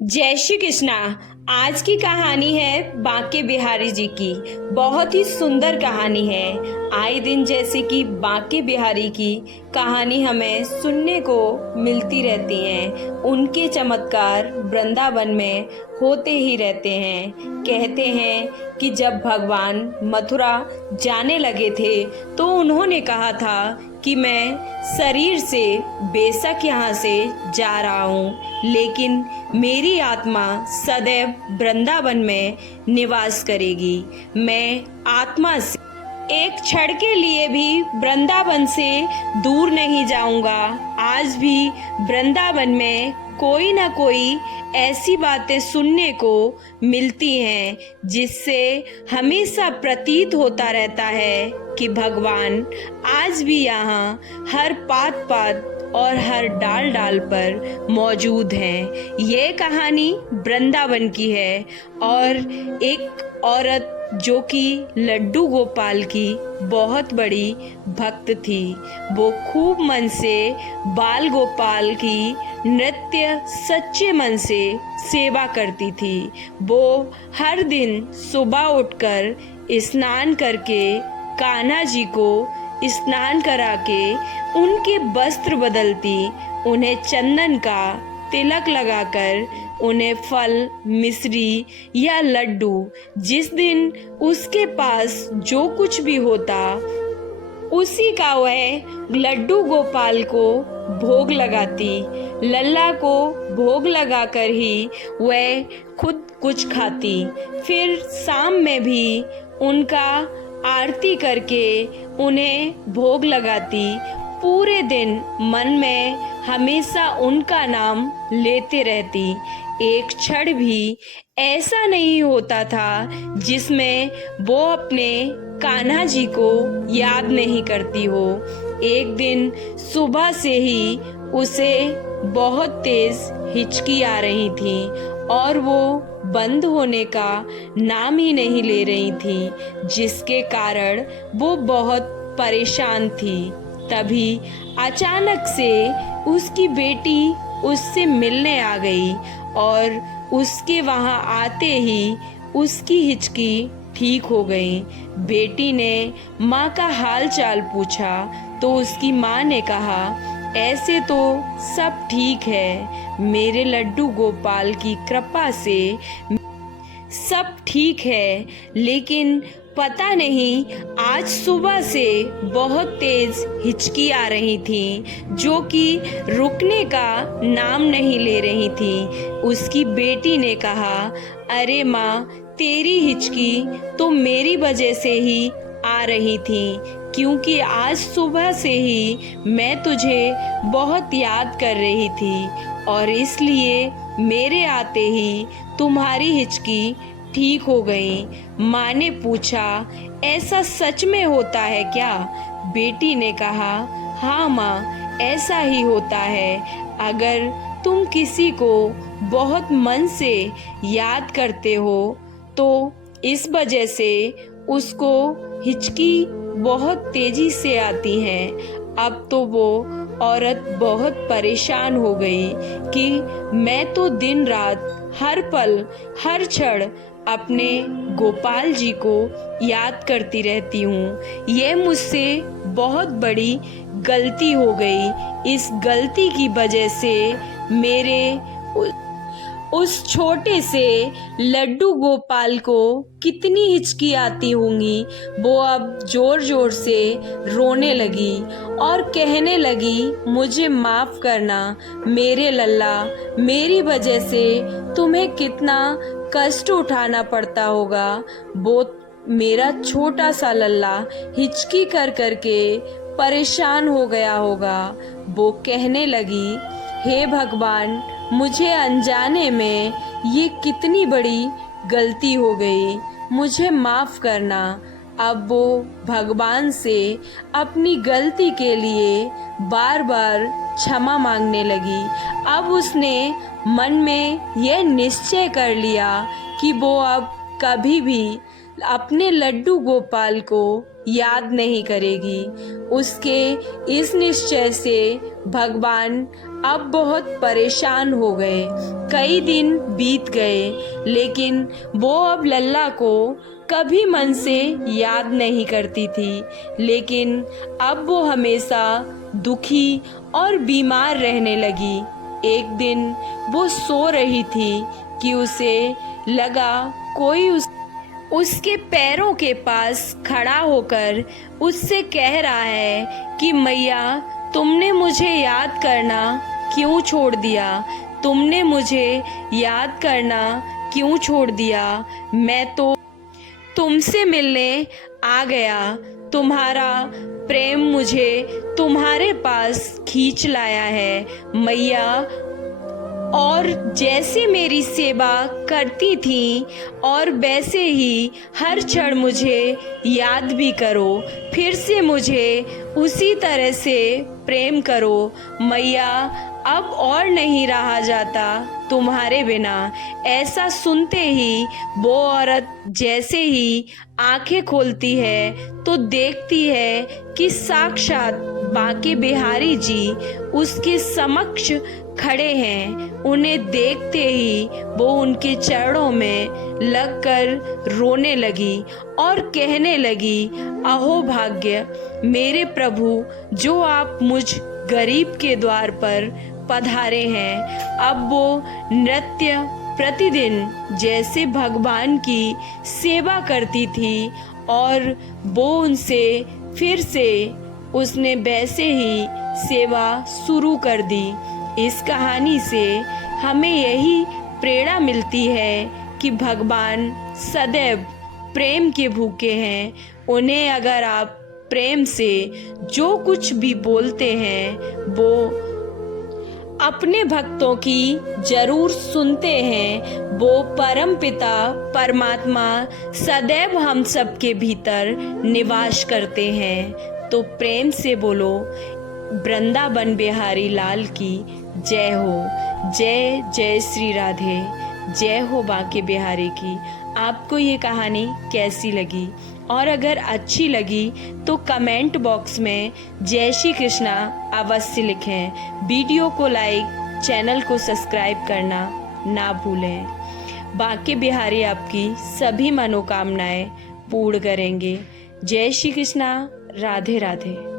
जय श्री कृष्णा। आज की कहानी है बांके बिहारी जी की। बहुत ही सुंदर कहानी है। आए दिन जैसे कि बांके बिहारी की कहानी हमें सुनने को मिलती रहती हैं। उनके चमत्कार वृंदावन में होते ही रहते हैं। कहते हैं कि जब भगवान मथुरा जाने लगे थे तो उन्होंने कहा था कि मैं शरीर से बेशक यहाँ से जा रहा हूँ, लेकिन मेरी आत्मा सदैव वृंदावन में निवास करेगी। मैं आत्मा से एक क्षण के लिए भी वृंदावन से दूर नहीं जाऊंगा। आज भी वृंदावन में कोई ना कोई ऐसी बातें सुनने को मिलती हैं जिससे हमेशा प्रतीत होता रहता है कि भगवान आज भी यहाँ हर पात पात और हर डाल डाल पर मौजूद हैं। ये कहानी वृंदावन की है और एक औरत जो कि लड्डू गोपाल की बहुत बड़ी भक्त थी। वो खूब मन से बाल गोपाल की नृत्य सच्चे मन से सेवा करती थी। वो हर दिन सुबह उठकर स्नान करके कान्हा जी को स्नान करा के उनके वस्त्र बदलती, उन्हें चंदन का तिलक लगाकर उन्हें फल, मिश्री या लड्डू, जिस दिन उसके पास जो कुछ भी होता उसी का वह लड्डू गोपाल को भोग लगाती। लल्ला को भोग लगाकर ही वह खुद कुछ खाती। फिर शाम में भी उनका आरती करके उन्हें भोग लगाती। पूरे दिन मन में हमेशा उनका नाम लेते रहती। एक क्षण भी ऐसा नहीं होता था जिसमें वो अपने कान्हा जी को याद नहीं करती हो। एक दिन सुबह से ही उसे बहुत तेज हिचकी आ रही थी और वो बंद होने का नाम ही नहीं ले रही थी, जिसके कारण वो बहुत परेशान थी। तभी अचानक से उसकी बेटी उससे मिलने आ गई और उसके वहां आते ही उसकी हिचकी ठीक हो गई। बेटी ने माँ का हाल चाल पूछा तो उसकी माँ ने कहा, ऐसे तो सब ठीक है, मेरे लड्डू गोपाल की कृपा से सब ठीक है, लेकिन पता नहीं आज सुबह से बहुत तेज हिचकी आ रही थी जो कि रुकने का नाम नहीं ले रही थी। उसकी बेटी ने कहा, अरे माँ, तेरी हिचकी तो मेरी वजह से ही आ रही थी, क्योंकि आज सुबह से ही मैं तुझे बहुत याद कर रही थी और इसलिए मेरे आते ही तुम्हारी हिचकी ठीक हो गई। माँ ने पूछा, ऐसा सच में होता है क्या? बेटी ने कहा, हाँ माँ, ऐसा ही होता है। अगर तुम किसी को बहुत मन से याद करते हो तो इस वजह से उसको हिचकी बहुत तेजी से आती है। अब तो वो औरत बहुत परेशान हो गई कि मैं तो दिन रात हर पल हर क्षण अपने गोपाल जी को याद करती रहती हूँ। ये मुझसे बहुत बड़ी गलती हो गई। इस गलती की वजह से मेरे उस छोटे से लड्डू गोपाल को कितनी हिचकी आती होंगी। वो अब जोर जोर से रोने लगी और कहने लगी, मुझे माफ करना मेरे लल्ला, मेरी वजह से तुम्हें कितना कष्ट उठाना पड़ता होगा। वो मेरा छोटा सा लल्ला हिचकी कर करके परेशान हो गया होगा। वो कहने लगी, हे भगवान, मुझे अनजाने में ये कितनी बड़ी गलती हो गई, मुझे माफ करना। अब वो भगवान से अपनी गलती के लिए बार बार क्षमा मांगने लगी। अब उसने मन में यह निश्चय कर लिया कि वो अब कभी भी अपने लड्डू गोपाल को याद नहीं करेगी। उसके इस निश्चय से भगवान अब बहुत परेशान हो गए। कई दिन बीत गए, लेकिन वो अब लल्ला को कभी मन से याद नहीं करती थी। लेकिन अब वो हमेशा दुखी और बीमार रहने लगी। एक दिन वो सो रही थी कि उसे लगा कोई उसके पैरों के पास खड़ा होकर उससे कह रहा है कि मैया, तुमने मुझे याद करना क्यों छोड़ दिया? तुमने मुझे याद करना क्यों छोड़ दिया? मैं तो तुमसे मिलने आ गया। तुम्हारा प्रेम मुझे तुम्हारे पास खींच लाया है मैया। और जैसे मेरी सेवा करती थी और वैसे ही हर क्षण मुझे याद भी करो। फिर से मुझे उसी तरह से प्रेम करो मैया। अब और नहीं रहा जाता तुम्हारे बिना। ऐसा सुनते ही वो औरत जैसे ही आंखें खोलती है तो देखती है कि साक्षात बांके बिहारी जी उसके समक्ष खड़े हैं। उन्हें देखते ही वो उनके चरणों में लगकर रोने लगी और कहने लगी, अहो भाग्य मेरे प्रभु, जो आप मुझ गरीब के द्वार पर पधारे हैं। अब वो नृत्य प्रतिदिन जैसे भगवान की सेवा करती थी और वो उनसे फिर से उसने वैसे ही सेवा शुरू कर दी। इस कहानी से हमें यही प्रेरणा मिलती है कि भगवान सदैव प्रेम के भूखे हैं। उन्हें अगर आप प्रेम से जो कुछ भी बोलते हैं वो अपने भक्तों की जरूर सुनते हैं। वो परम पिता परमात्मा सदैव हम सबके भीतर निवास करते हैं। तो प्रेम से बोलो, वृंदावन बिहारी लाल की जय हो। जय जय श्री राधे। जय हो बांके बिहारी की। आपको ये कहानी कैसी लगी? और अगर अच्छी लगी तो कमेंट बॉक्स में जय श्री कृष्णा अवश्य लिखें। वीडियो को लाइक, चैनल को सब्सक्राइब करना ना भूलें। बांके बिहारी आपकी सभी मनोकामनाएं पूर्ण करेंगे। जय श्री कृष्णा। राधे राधे।